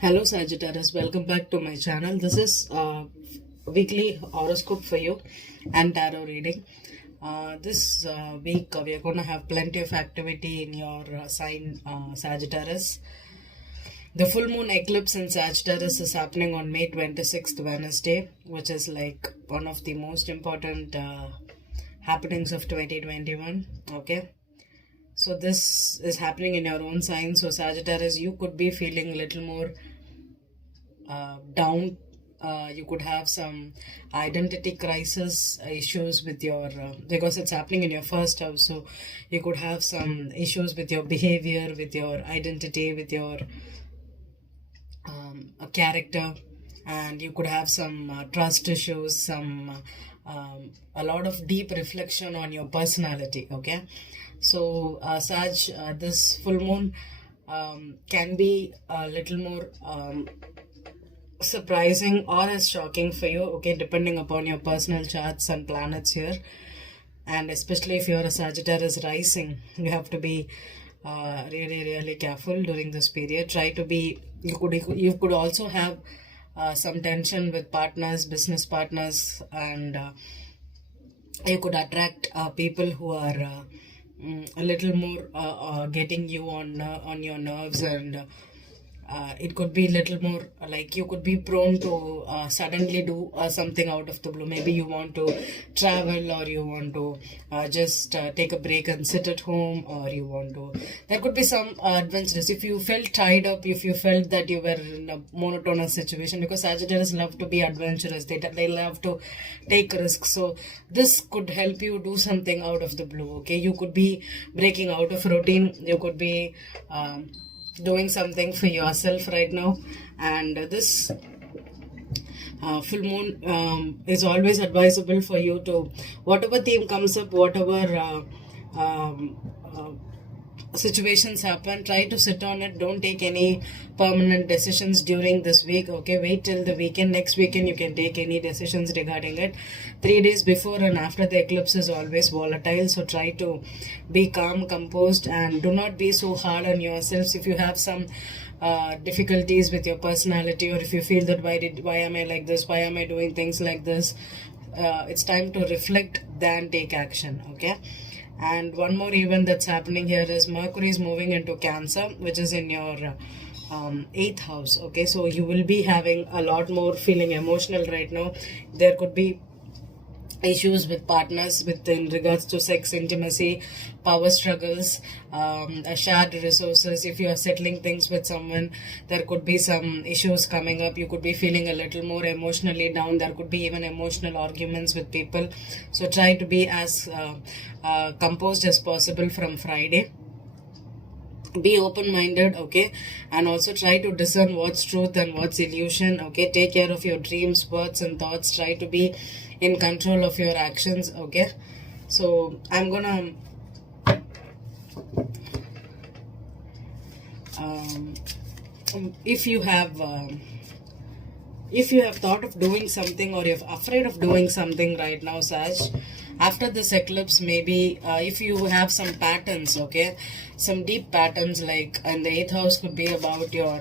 Hello Sagittarius, welcome back to my channel. This is weekly horoscope for you and tarot reading. This week we are going to have plenty of activity in your sign Sagittarius. The full moon eclipse in Sagittarius is happening on May 26th, Wednesday, which is like one of the most important happenings of 2021. Okay. So this is happening in your own sign. So Sagittarius, you could be feeling a little more down. You could have some identity crisis issues with your because it's happening in your first house. So you could have some issues with your behavior, with your identity, with your character, and you could have some trust issues, some a lot of deep reflection on your personality. Okay, so Sag, this full moon can be a little more surprising or as shocking for you, okay, depending upon your personal charts and planets here. And especially if you're a Sagittarius rising, you have to be really careful during this period. Try to be, you could also have some tension with partners, business partners, and you could attract people who are a little more getting you on your nerves, and it could be a little more like you could be prone to suddenly do something out of the blue. Maybe you want to travel, or you want to just take a break and sit at home, or you want to, there could be some adventures. If you felt tied up, if you felt that you were in a monotonous situation, because Sagittarius love to be adventurous, they love to take risks. So this could help you do something out of the blue. Okay, you could be breaking out of routine, you could be doing something for yourself right now. And this full moon is always advisable for you to, whatever theme comes up, whatever situations happen, try to sit on it. Don't take any permanent decisions during this week. Okay, wait till the weekend. Next weekend you can take any decisions regarding it. 3 days before and after the eclipse is always volatile, so try to be calm, composed, and do not be so hard on yourselves. If you have some difficulties with your personality, or if you feel that why am I like this, why am I doing things like this, it's time to reflect than take action. Okay. And one more event that's happening here is Mercury is moving into Cancer, which is in your 8th house. Okay, so you will be having a lot more feeling emotional right now. There could be issues with partners in regards to sex, intimacy, power struggles, shared resources. If you are settling things with someone, there could be some issues coming up. You could be feeling a little more emotionally down. There could be even emotional arguments with people. So try to be as composed as possible from Friday. Be open-minded, okay, and also try to discern what's truth and what's illusion. Okay, take care of your dreams, words, and thoughts. Try to be in control of your actions. Okay, so I'm gonna if you have thought of doing something, or you're afraid of doing something right now, Sag, after this eclipse, maybe if you have some patterns, okay, some deep patterns, like in the 8th house could be about your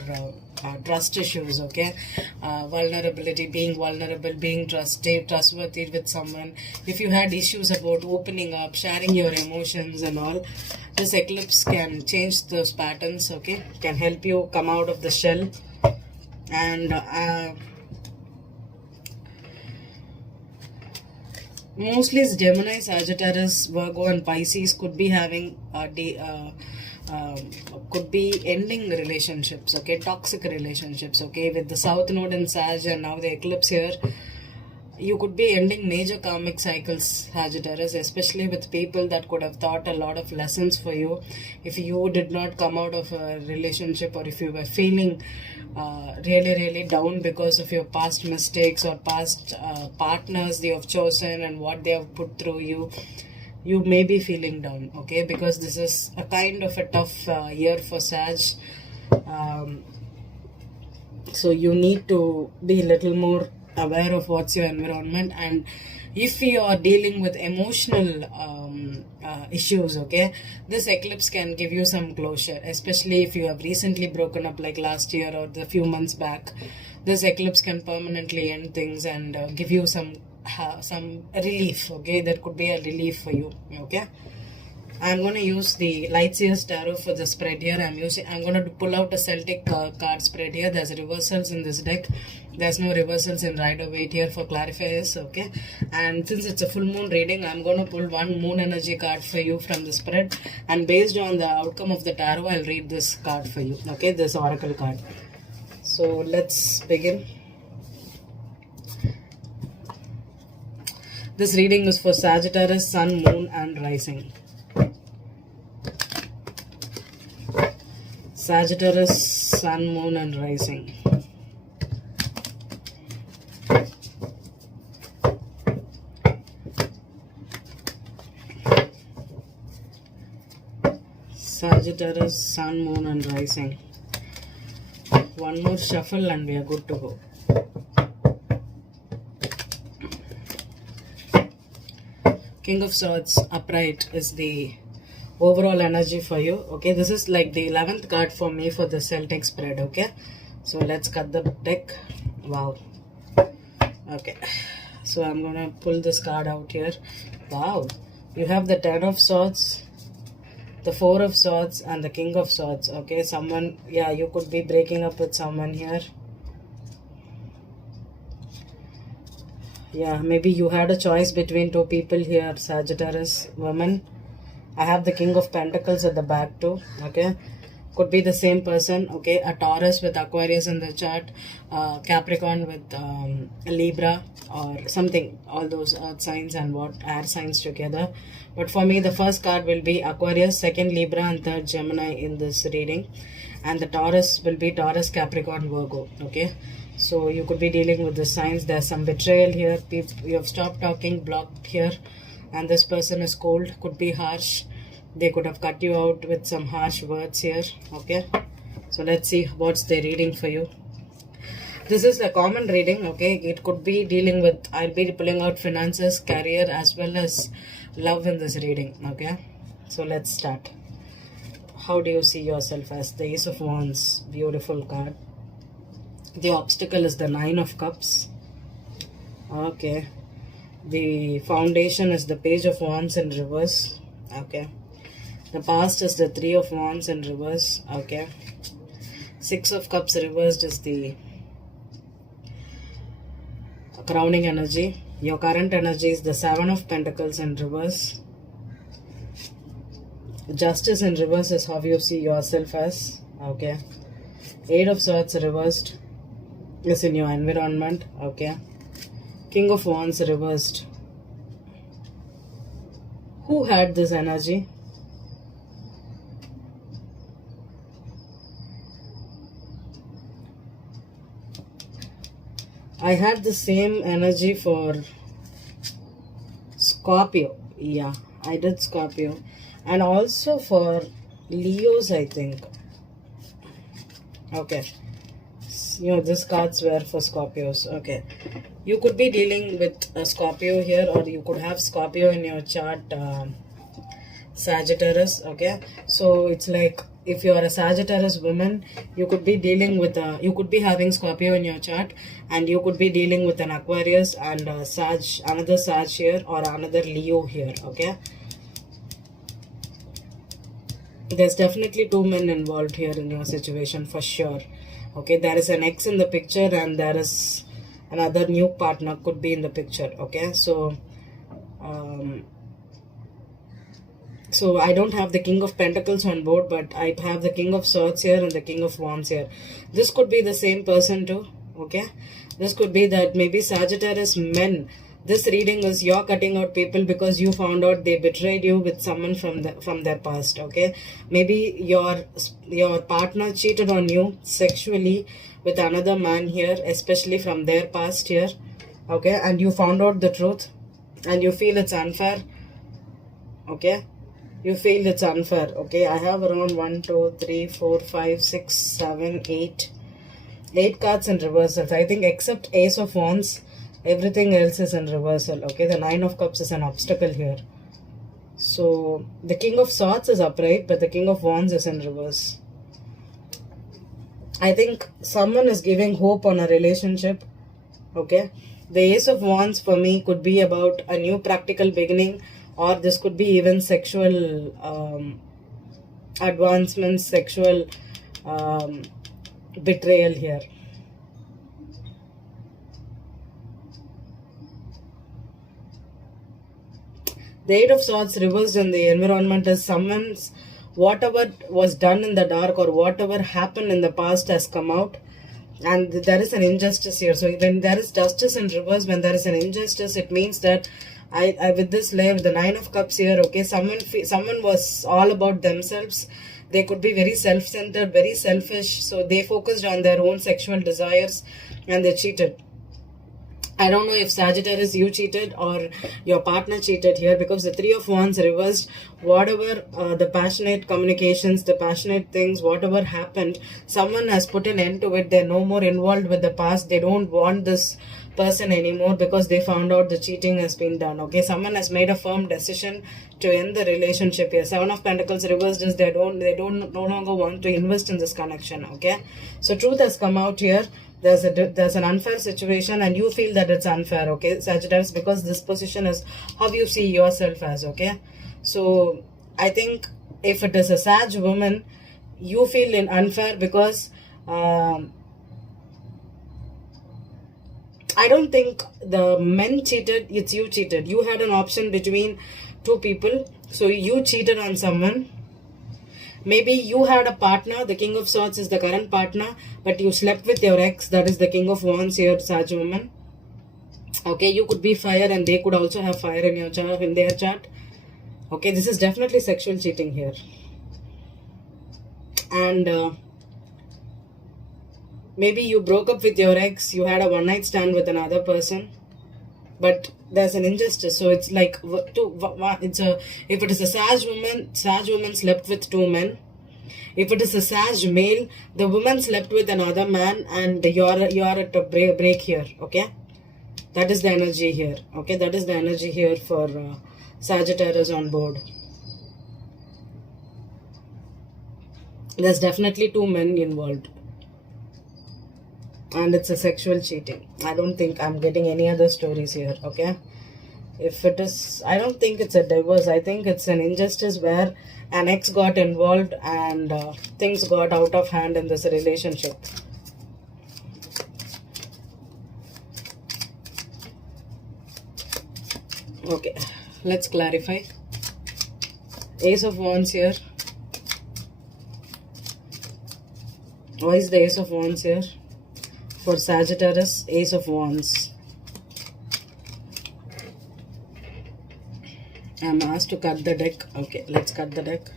trust issues. Okay, vulnerability, being vulnerable, being trustworthy with someone. If you had issues about opening up, sharing your emotions and all, this eclipse can change those patterns. Okay, can help you come out of the shell. And mostly it's Gemini, Sagittarius, Virgo, and Pisces could be having could be ending relationships. Okay, toxic relationships. Okay, with the South Node in Sag and now the eclipse here, you could be ending major karmic cycles, Sagittarius, especially with people that could have taught a lot of lessons for you. If you did not come out of a relationship, or if you were feeling really down because of your past mistakes or past partners you have chosen and what they have put through you, you may be feeling down. Okay, because this is a kind of a tough year for Sag. So you need to be a little more aware of what's your environment, and if you are dealing with emotional issues, okay, this eclipse can give you some closure, especially if you have recently broken up like last year or the few months back. This eclipse can permanently end things and give you some relief, okay. That could be a relief for you, okay. I'm going to use the Lightseers Tarot for the spread here. I'm going to pull out a Celtic card spread here. There's reversals in this deck. There's no reversals in Rider-Waite here for clarifiers, okay. And since it's a full moon reading, I'm going to pull one moon energy card for you from the spread. And based on the outcome of the tarot, I'll read this card for you, okay, this oracle card. So let's begin. This reading is for Sagittarius, Sun, Moon and Rising. Sagittarius, Sun, Moon and Rising. Sagittarius, Sun, Moon and Rising. One more shuffle and we are good to go. King of Swords upright is the overall energy for you, okay. This is like the 11th card for me for the Celtic spread, okay. So let's cut the deck. Wow. Okay, so I'm gonna pull this card out here. Wow, you have the 10 of Swords, the 4 of Swords and the King of Swords, okay. Someone, yeah, you could be breaking up with someone here. Yeah, maybe you had a choice between two people here, Sagittarius woman. I have the King of Pentacles at the back too, okay. Could be the same person, okay. A Taurus with Aquarius in the chart, Capricorn with Libra or something, all those earth signs and what air signs together. But for me, the first card will be Aquarius, second Libra and third Gemini in this reading. And the Taurus will be Taurus, Capricorn, Virgo, okay. So you could be dealing with the signs. There's some betrayal here. You have stopped talking, blocked here. And this person is cold, could be harsh. They could have cut you out with some harsh words here, okay. So let's see what's the reading for you. This is a common reading, okay. It could be dealing with, I'll be pulling out finances, career as well as love in this reading, okay. So let's start. How do you see yourself as the Ace of Wands? Beautiful card. The obstacle is the 9 of Cups, okay. The foundation is the Page of Wands in reverse, okay. The past is the 3 of Wands in reverse, okay. 6 of Cups reversed is the crowning energy. Your current energy is the 7 of Pentacles in reverse. Justice in reverse is how you see yourself as, okay. 8 of Swords reversed is in your environment, okay. King of Wands reversed. Who had this energy? I had the same energy for Scorpio. Yeah, I did Scorpio. And also for Leos, I think. Okay. You know, these cards were for Scorpios. Okay. You could be dealing with a Scorpio here, or you could have Scorpio in your chart, Sagittarius, okay. So it's like, if you are a Sagittarius woman, you could be dealing with you could be having Scorpio in your chart, and you could be dealing with an Aquarius and another Sag here, or another Leo here, okay. There's definitely 2 men involved here in your situation for sure, okay. There is an ex in the picture, and there is another new partner could be in the picture, okay. So so I don't have the King of Pentacles on board, but I have the King of Swords here and the King of Wands here. This could be the same person too, okay. This could be that maybe Sagittarius men. This reading is you're cutting out people because you found out they betrayed you with someone from their past, okay. Maybe your partner cheated on you sexually with another man here, especially from their past here, okay. And you found out the truth and you feel it's unfair, okay. You feel it's unfair, okay. I have around 1, 2, 3, 4, 5, 6, 7, 8 cards in reversals. I think except Ace of Wands, Everything else is in reversal. Okay, the Nine of Cups is an obstacle here. So the King of Swords is upright, but the King of Wands is in reverse. I think someone is giving hope on a relationship. Okay, the Ace of Wands for me could be about a new practical beginning, or this could be even sexual advancements, sexual betrayal here. The Eight of Swords reversed in the environment is someone's, whatever was done in the dark or whatever happened in the past has come out, and there is an injustice here. So when there is justice in reverse, when there is an injustice, it means that I with this live the Nine of Cups here. Okay, someone was all about themselves. They could be very self-centered, very selfish. So they focused on their own sexual desires and they cheated. I don't know if Sagittarius, you cheated or your partner cheated here, because the Three of Wands reversed, whatever the passionate communications, the passionate things, whatever happened, someone has put an end to it. They're no more involved with the past. They don't want this person anymore because they found out the cheating has been done. Okay, someone has made a firm decision to end the relationship here. Seven of Pentacles reversed is they don't no longer want to invest in this connection. Okay, so truth has come out here. There's an unfair situation and you feel that it's unfair, okay, Sagittarius, because this position is how you see yourself as. Okay, so I think if it is a Sag woman, you feel unfair because I don't think the men cheated, it's you cheated. You had an option between two people, so you cheated on someone. Maybe you had a partner, the King of Swords is the current partner, but you slept with your ex, that is the King of Wands here, Sag woman. Okay, you could be fire and they could also have fire in your chart, in their chart. Okay, this is definitely sexual cheating here. And maybe you broke up with your ex, you had a one-night stand with another person, but there's an injustice. So it's like if it is a Sag woman slept with two men. If it is a Sag male, the woman slept with another man, and you're at a break here. Okay, that is the energy here. Okay, that is the energy here for Sagittarius on board. There's definitely two men involved. And it's a sexual cheating. I don't think I'm getting any other stories here. Okay, if it is, I don't think it's a divorce. I think it's an injustice where an ex got involved and things got out of hand in this relationship. Okay, let's clarify. Ace of Wands here. Why is the Ace of Wands here? For Sagittarius, Ace of Wands. I'm asked to cut the deck. Okay, let's cut the deck.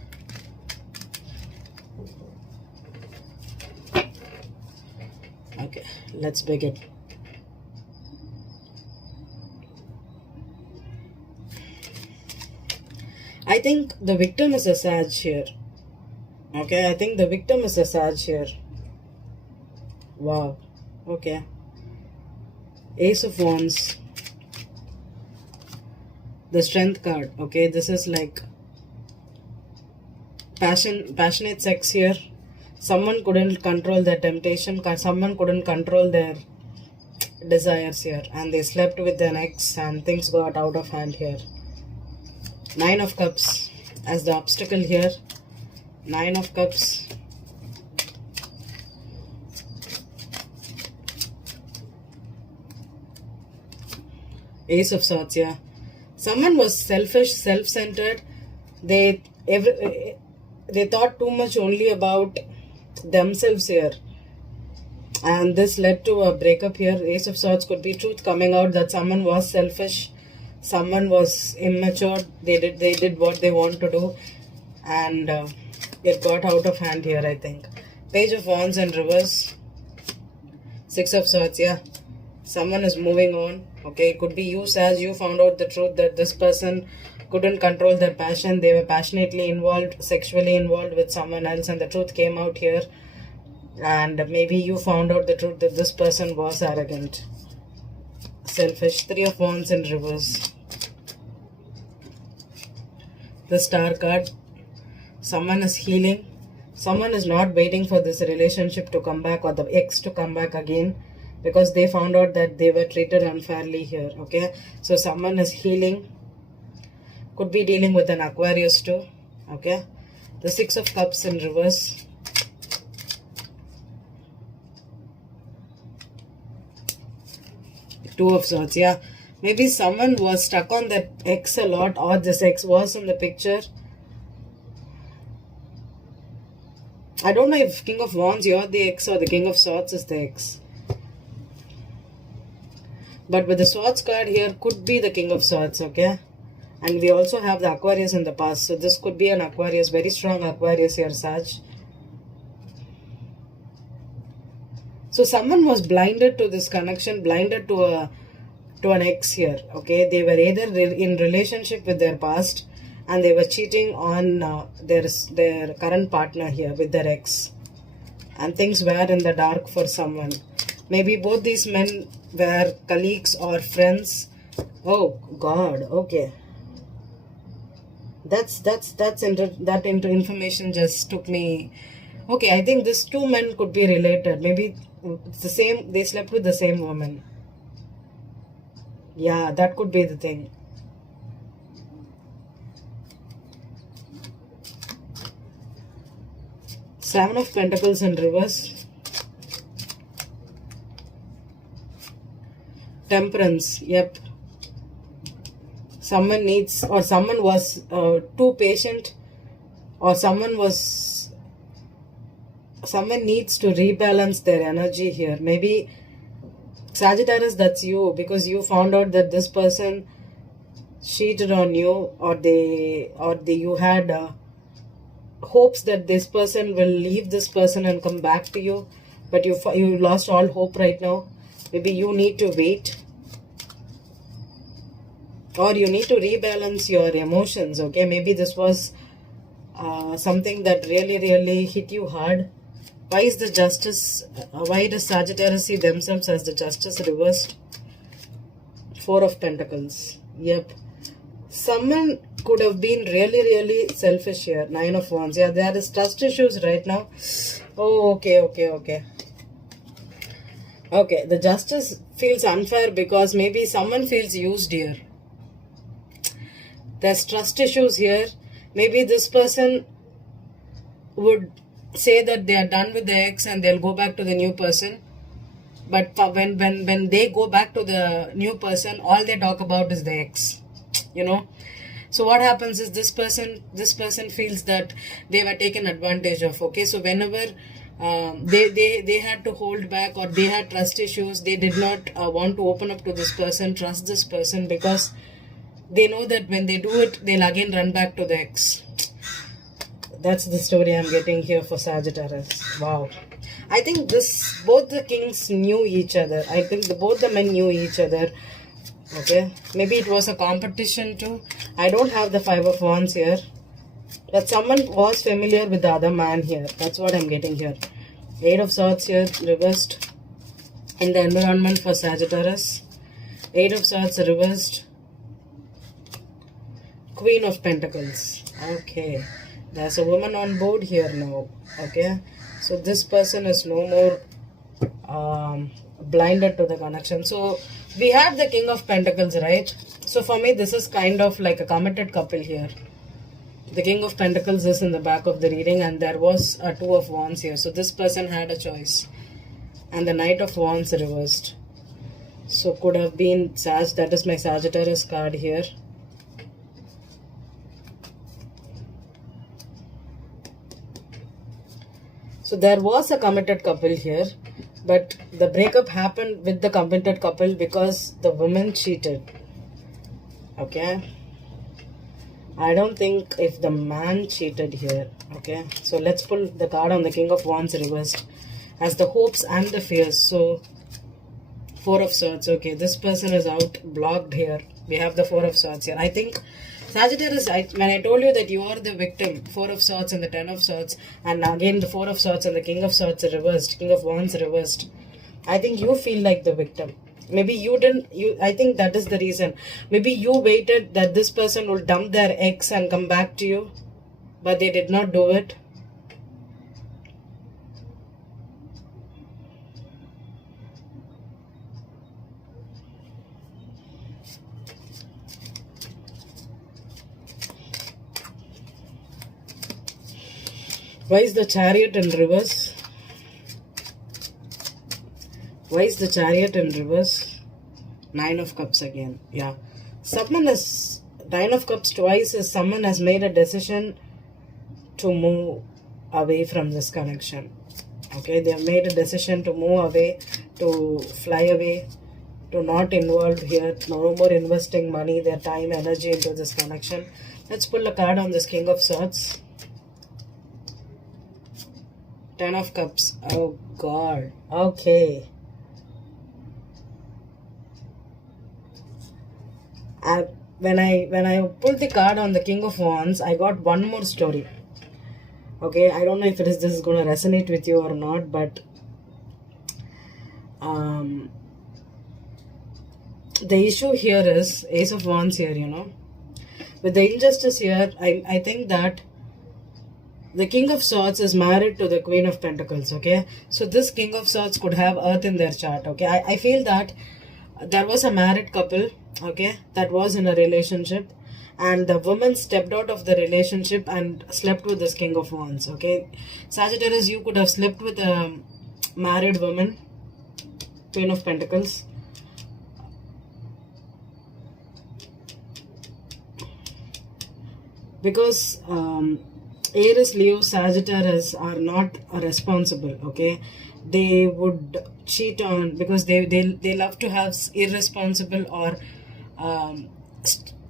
Okay, let's begin. I think the victim is a Sag here. Okay, I think the victim is a Sag here. Wow. Okay. Ace of Wands. The Strength card. Okay, this is like passionate sex here. Someone couldn't control their temptation. Someone couldn't control their desires here, and they slept with their ex and things got out of hand here. Nine of Cups as the obstacle here. Nine of Cups. Ace of Swords, yeah. Someone was selfish, self-centered. They thought too much only about themselves here. And this led to a breakup here. Ace of Swords could be truth coming out that someone was selfish. Someone was immature. They did what they want to do. And it got out of hand here, I think. Page of Wands in reverse. Six of Swords, yeah. Someone is moving on. Okay, it could be you, as you found out the truth that this person couldn't control their passion. They were passionately involved, sexually involved with someone else, and the truth came out here. And maybe you found out the truth that this person was arrogant. selfish. 3 of Wands in reverse. The Star card. Someone is healing. Someone is not waiting for this relationship to come back or the ex to come back again, because they found out that they were treated unfairly here. Okay, so someone is healing. Could be dealing with an Aquarius too. Okay, the 6 of Cups in reverse. Two of Swords. Yeah, maybe someone was stuck on that ex a lot, or this ex was in the picture. I don't know if King of Wands you're the ex or the King of Swords is the ex. But with the Swords card here, could be the King of Swords, okay? And we also have the Aquarius in the past. So this could be an Aquarius, very strong Aquarius here, Sag. So someone was blinded to this connection, blinded to an ex here, okay? They were either in relationship with their past and they were cheating on their current partner here with their ex. And things were in the dark for someone. Maybe both these men were colleagues or friends. Oh God, okay. That information just took me. Okay, I think these two men could be related. Maybe it's the same. They slept with the same woman. Yeah, that could be the thing. Seven of Pentacles in reverse. Temperance. Yep. Someone needs, or someone was too patient, or someone needs to rebalance their energy here. Maybe Sagittarius, that's you, because you found out that this person cheated on you, or you had hopes that this person will leave this person and come back to you, but you lost all hope right now. Maybe you need to wait, or you need to rebalance your emotions. Okay, maybe this was something that really hit you hard. Why is the Justice, why does Sagittarius see themselves as the Justice reversed? Four of Pentacles. Yep, someone could have been really selfish here. Nine of Wands. Yeah, there is trust issues right now. Oh, okay. Okay, the Justice feels unfair because maybe someone feels used here. There's trust issues here. Maybe this person would say that they are done with the ex and they'll go back to the new person. But when they go back to the new person, all they talk about is the ex. You know? So what happens is this person feels that they were taken advantage of. Okay, so whenever they had to hold back, or they had trust issues, they did not want to open up to this person, trust this person, because they know that when they do it, they'll again run back to the ex. That's the story I'm getting here for Sagittarius. Wow. I think both the kings knew each other. I think both the men knew each other. Okay. Maybe it was a competition too. I don't have the Five of Wands here. But someone was familiar with the other man here. That's what I'm getting here. Eight of Swords here, reversed in the environment for Sagittarius. Eight of Swords reversed. Queen of Pentacles. Okay. There's a woman on board here now. Okay. So this person is no more blinded to the connection. So we have the King of Pentacles, right? So for me, this is kind of like a committed couple here. The King of Pentacles is in the back of the reading, and there was a Two of Wands here. So this person had a choice. And the Knight of Wands reversed. So could have been Sag. That is my Sagittarius card here. So there was a committed couple here, but the breakup happened with the committed couple because the woman cheated. Okay. I don't think if the man cheated here. Okay. So let's pull the card on the King of Wands reversed as the hopes and the fears. So Four of Swords. Okay. This person is out, blocked here. We have the Four of Swords here. I think Sagittarius, when I told you that you are the victim, Four of Swords and the Ten of Swords, and again the Four of Swords and the King of Swords reversed, King of Wands reversed, I think you feel like the victim. Maybe you didn't, I think that is the reason. Maybe you waited that this person will dump their ex and come back to you, but they did not do it. Why is the Chariot in reverse? Why is the Chariot in reverse? Nine of Cups again. Yeah. Someone has... Nine of Cups twice is someone has made a decision to move away from this connection. Okay, they have made a decision to move away, to fly away, to not involve here, no more investing money, their time, energy into this connection. Let's pull a card on this King of Swords. Ten of Cups. Oh God. Okay. When I pulled the card on the King of Wands, I got one more story. Okay, I don't know if this is going to resonate with you or not, but the issue here is Ace of Wands here, you know. With the injustice here, I think that the King of Swords is married to the Queen of Pentacles, okay? So this King of Swords could have Earth in their chart, okay? I feel that there was a married couple, okay, that was in a relationship, and the woman stepped out of the relationship and slept with this King of Wands, okay? Sagittarius, you could have slept with a married woman, Queen of Pentacles. Because Aries, Leo, Sagittarius are not responsible, okay? They would cheat on, because they love to have irresponsible or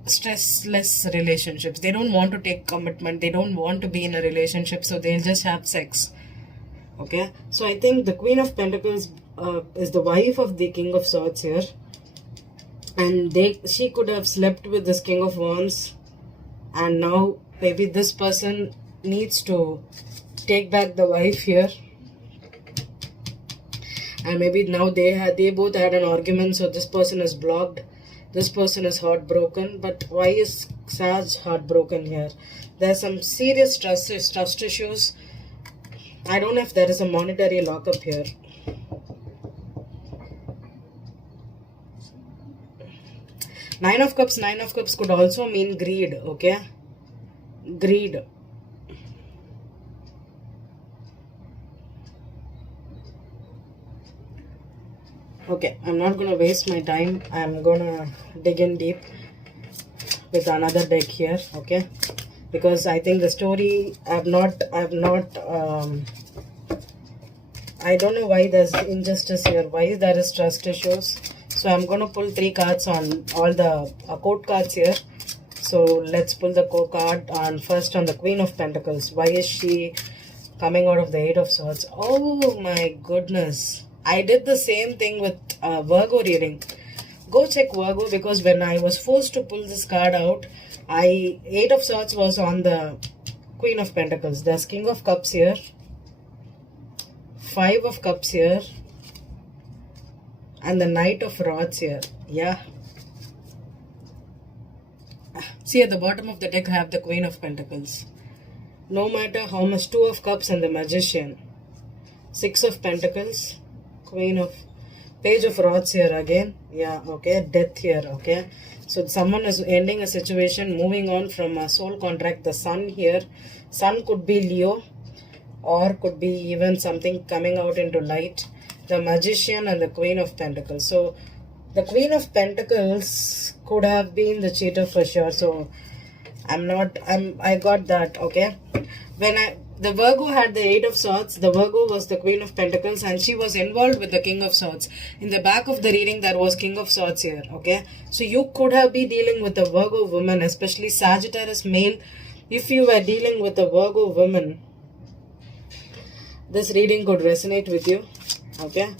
stressless relationships. They don't want to take commitment. They don't want to be in a relationship, so they'll just have sex, okay? So I think the Queen of Pentacles is the wife of the King of Swords here, and she could have slept with this King of Wands, and now maybe this person needs to take back the wife here, and maybe now they both had an argument, so this person is blocked, this person is heartbroken. But why is Sag heartbroken here? There's some serious trust issues. I don't know if there is a monetary lockup here. Nine of Cups could also mean greed, okay? Greed. Okay, I'm not going to waste my time. I'm going to dig in deep with another deck here, okay? Because I think the story, I don't know why there's injustice here, why there is trust issues. So I'm going to pull 3 cards on all the court cards here. So let's pull the card on first on the Queen of Pentacles. Why is she coming out of the Eight of Swords? Oh my goodness. I did the same thing with Virgo reading. Go check Virgo, because when I was forced to pull this card out, Eight of Swords was on the Queen of Pentacles. There's King of Cups here, 5 of Cups here, and the Knight of Rods here. Yeah. See, at the bottom of the deck I have the Queen of Pentacles. No matter how much, 2 of Cups and the Magician. 6 of Pentacles, Queen of... Page of Rods here again. Yeah, okay. Death here, okay. So someone is ending a situation, moving on from a soul contract. The Sun here. Sun could be Leo, or could be even something coming out into light. The Magician and the Queen of Pentacles. So the Queen of Pentacles could have been the cheater for sure. So I got that, okay. The Virgo had the Eight of Swords. The Virgo was the Queen of Pentacles, and she was involved with the King of Swords. In the back of the reading, there was King of Swords here, okay. So you could have been dealing with a Virgo woman, especially Sagittarius male. If you were dealing with a Virgo woman, this reading could resonate with you, okay.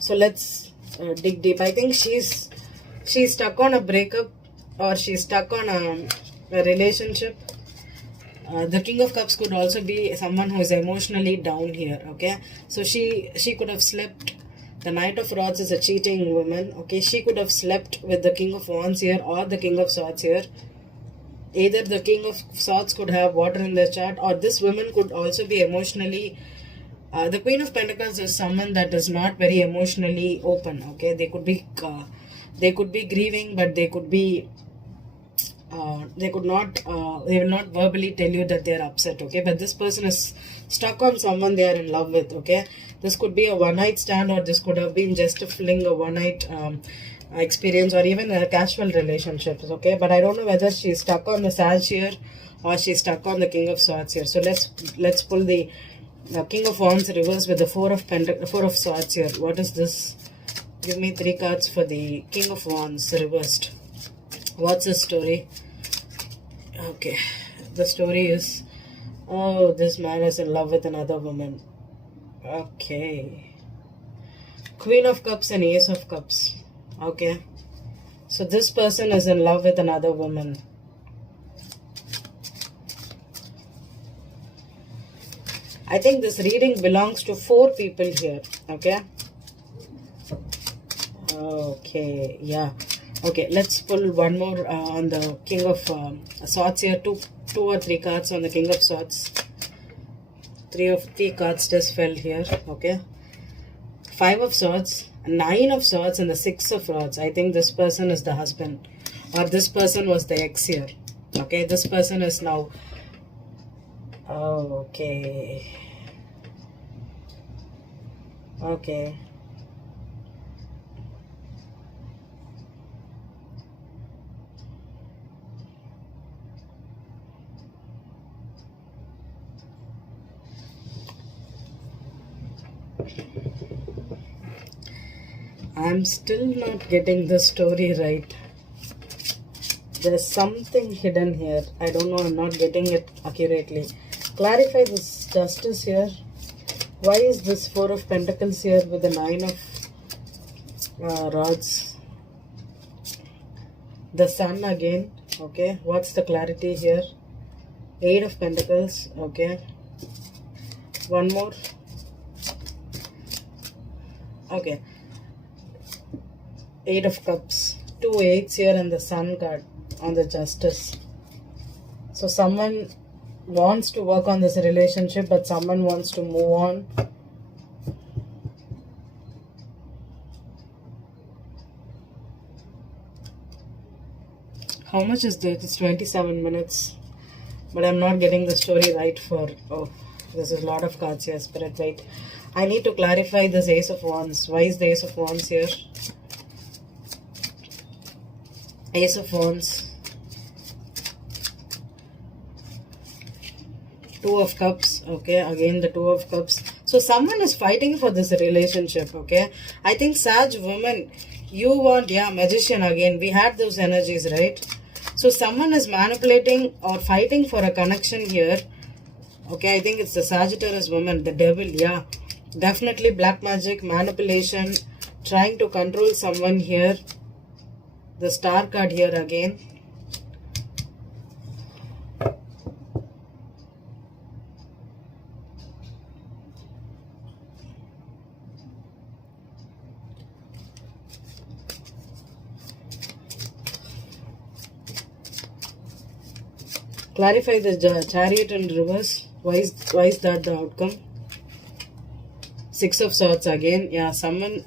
So let's dig deep. I think she's stuck on a breakup, or she's stuck on a relationship. The King of Cups could also be someone who is emotionally down here, okay. So she could have slept The Knight of Rods is a cheating woman. Okay, she could have slept with the King of Wands here or the King of Swords here. Either the King of Swords could have water in their chart, or this woman could also be emotionally. The Queen of Pentacles is someone that is not very emotionally open. Okay, they could be grieving, but they could be. They will not verbally tell you that they are upset, okay? But this person is stuck on someone they are in love with, okay? This could be a one-night stand, or this could have been just a fling, a one-night experience, or even a casual relationship, okay? But I don't know whether she's stuck on the Sag here or she's stuck on the King of Swords here. So let's pull the King of Wands reverse with the Four of Swords here. What is this? Give me 3 cards for the King of Wands reversed. What's the story? Okay, the story is, oh, this man is in love with another woman. Okay, Queen of Cups and Ace of Cups. Okay, so this person is in love with another woman. I think this reading belongs to 4 people here. Okay, yeah. Okay, let's pull one more on the King of Swords here. Two or 3 cards on the King of Swords. 3 cards just fell here. Okay, 5 of Swords, 9 of Swords, and the 6 of Rods. I think this person is the husband, or this person was the ex here. Okay, this person is now. Okay. I'm still not getting the story right. There's something hidden here. I don't know. I'm not getting it accurately. Clarify this justice here. Why is this 4 of Pentacles here with the 9 of Rods? The Sun again. Okay. What's the clarity here? 8 of Pentacles. Okay. One more. Okay. 8 of Cups. 2 8s here and the Sun card on the Justice. So someone wants to work on this relationship, but someone wants to move on. How much is this? It's 27 minutes. But I'm not getting the story right for... Oh, this is a lot of cards here, Spirit. Wait. I need to clarify this Ace of Wands. Why is the Ace of Wands here? Ace of Wands. 2 of Cups. Okay, again the 2 of Cups. So someone is fighting for this relationship. Okay, I think Sag woman, you want, yeah, Magician again. We had those energies, right? So someone is manipulating or fighting for a connection here. Okay, I think it's the Sagittarius woman, the devil. Yeah, definitely black magic, manipulation, trying to control someone here. The Star card here again. Clarify the Chariot in reverse. Why is that the outcome? 6 of Swords again. Yeah, someone...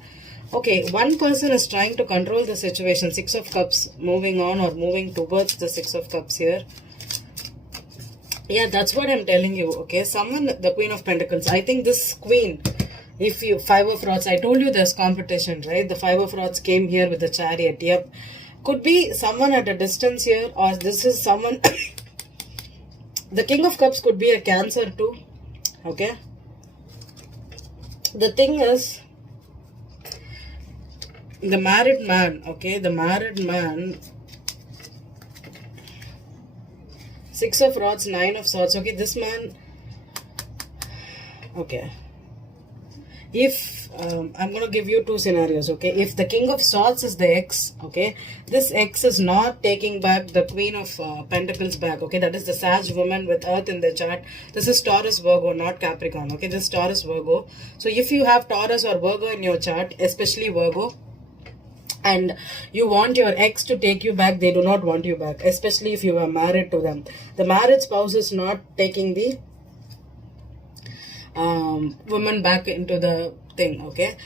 Okay, one person is trying to control the situation. 6 of Cups, moving on or moving towards the 6 of Cups here. Yeah, that's what I'm telling you. Okay, someone, the Queen of Pentacles. I think this Queen, if you... 5 of Rods. I told you there's competition, right? The 5 of Rods came here with the Chariot. Yep. Could be someone at a distance here, or this is someone... The King of Cups could be a Cancer too. Okay. The thing is, the married man, okay, the married man, 6 of Rods, 9 of Swords, okay, this man, okay, if I'm going to give you two scenarios, okay? If the King of Swords is the ex, okay, this ex is not taking back the Queen of Pentacles back, okay? That is the Sag woman with Earth in the chart. This is Taurus Virgo, not Capricorn, okay? This is Taurus Virgo. So if you have Taurus or Virgo in your chart, especially Virgo, and you want your ex to take you back, they do not want you back, especially if you are married to them. The married spouse is not taking the woman back into the thing, okay?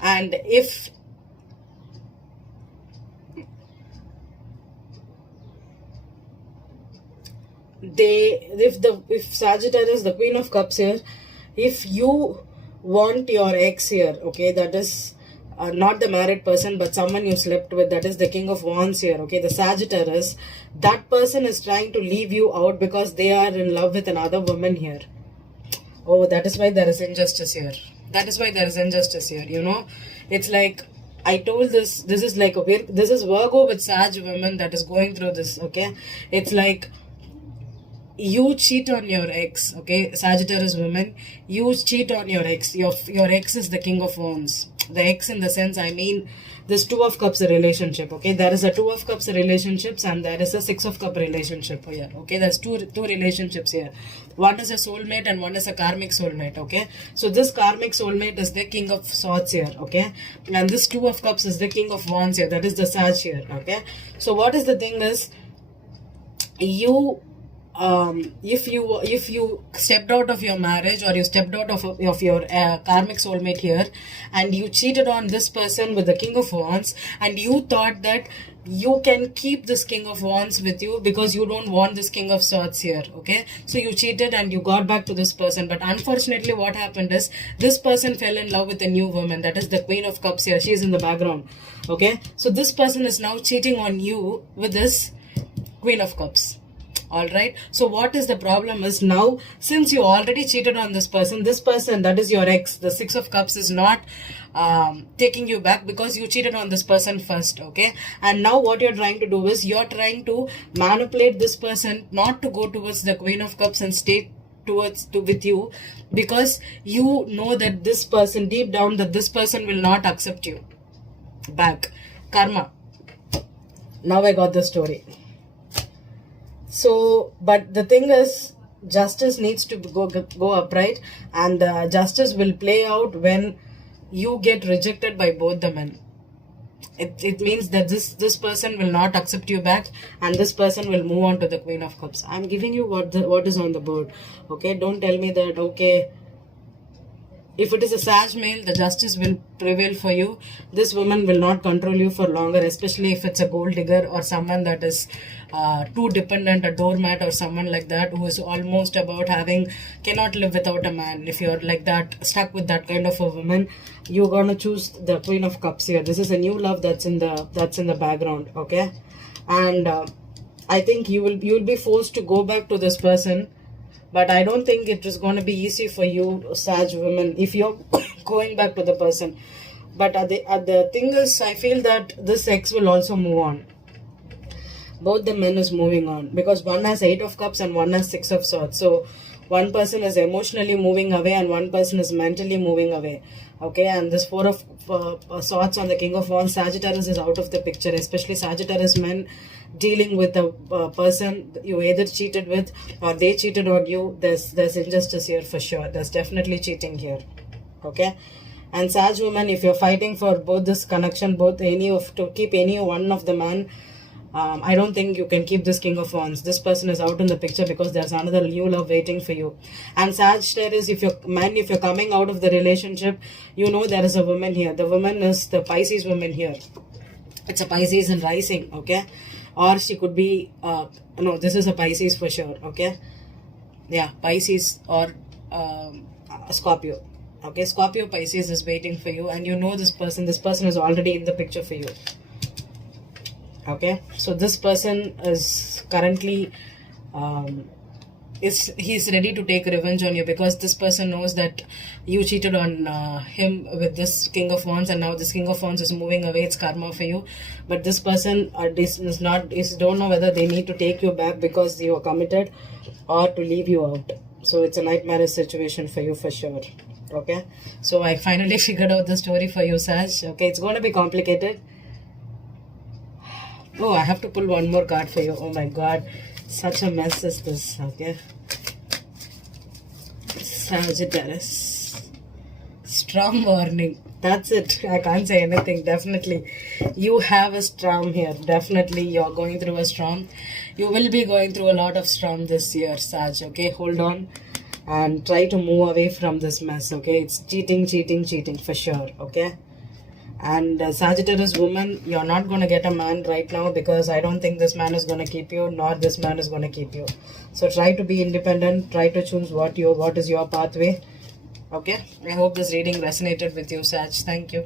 And if if Sagittarius, the Queen of Cups here, if you want your ex here, okay, that is not the married person but someone you slept with, that is the King of Wands here, okay, the Sagittarius, that person is trying to leave you out because they are in love with another woman here. Oh, that is why there is injustice here. That is why there is injustice here, you know. It's like, I told this is like this is Virgo with Sag women that is going through this, okay. It's like, you cheat on your ex, okay, Sagittarius woman, you cheat on your ex. Your ex is the King of Wands. The ex in the sense, I mean, this Two of Cups relationship, okay. There is a Two of Cups relationships and there is a Six of Cup relationship here, okay. There's two relationships here. One is a soulmate and one is a karmic soulmate, okay. So this karmic soulmate is the King of Swords here, okay. And this Two of Cups is the King of Wands here. That is the Sag here, okay. So what is the thing is, you if you stepped out of your marriage or you stepped out of your karmic soulmate here and you cheated on this person with the King of Wands and you thought that you can keep this King of Wands with you because you don't want this King of Swords here, okay. So you cheated and you got back to this person, but unfortunately what happened is this person fell in love with a new woman, that is the Queen of Cups here. She is in the background, okay. So this person is now cheating on you with this Queen of Cups. Alright, so what is the problem is, now since you already cheated on this person that is your ex, the Six of Cups, is not taking you back because you cheated on this person first, okay. And now what you're trying to do is you're trying to manipulate this person not to go towards the Queen of Cups and stay with you, because you know that this person, deep down, that this person will not accept you back. Karma. Now I got the story. So, but the thing is, justice needs to go upright, and justice will play out when you get rejected by both the men. It means that this person will not accept you back and this person will move on to the Queen of Cups. I'm giving you what is on the board, okay. Don't tell me that, okay, if it is a Sag male, the justice will prevail for you. This woman will not control you for longer, especially if it's a gold digger or someone that is too dependent, a doormat or someone like that, who is almost about cannot live without a man. If you're like that, stuck with that kind of a woman, you're gonna choose the Queen of Cups here. This is a new love that's in the background, okay. And I think you'll be forced to go back to this person. But I don't think it is going to be easy for you, Sag women, if you're going back to the person. But the thing is, I feel that this ex will also move on. Both the men is moving on, because one has 8 of Cups and one has 6 of Swords. So one person is emotionally moving away and one person is mentally moving away, okay. And this 4 of Swords on the King of Wands, Sagittarius is out of the picture, especially Sagittarius men dealing with a person you either cheated with or they cheated on you. There's injustice here for sure. There's definitely cheating here, okay. And Sag woman, if you're fighting for both this connection, to keep any one of the man, I don't think you can keep this King of Wands. This person is out in the picture because there's another new love waiting for you. And Sagittarius, if you're coming out of the relationship, you know there is a woman here. The woman is the Pisces woman here. It's a Pisces and rising, okay. Or she could be, no, this is a Pisces for sure, okay. Yeah, Pisces or Scorpio, okay. Scorpio Pisces is waiting for you and you know this person is already in the picture for you, okay. So this person is currently, he's ready to take revenge on you, because this person knows that you cheated on him with this King of Wands, and now this King of Wands is moving away. It's karma for you. But this person don't know whether they need to take you back because you are committed or to leave you out. So it's a nightmare situation for you for sure. Okay, so I finally figured out the story for you, Saj. Okay, it's going to be complicated. Oh, I have to pull one more card for you. Oh my god, such a mess is this. Okay, Sagittarius, storm warning. That's it. I can't say anything. Definitely, you have a storm here. Definitely, you're going through a storm. You will be going through a lot of storm this year, Saj. Okay, hold on and try to move away from this mess. Okay, it's cheating, cheating, cheating for sure. Okay. And Sagittarius woman, you're not going to get a man right now because I don't think this man is going to keep you, nor this man is going to keep you. So try to be independent. Try to choose what is your pathway. Okay. I hope this reading resonated with you, Sag. Thank you.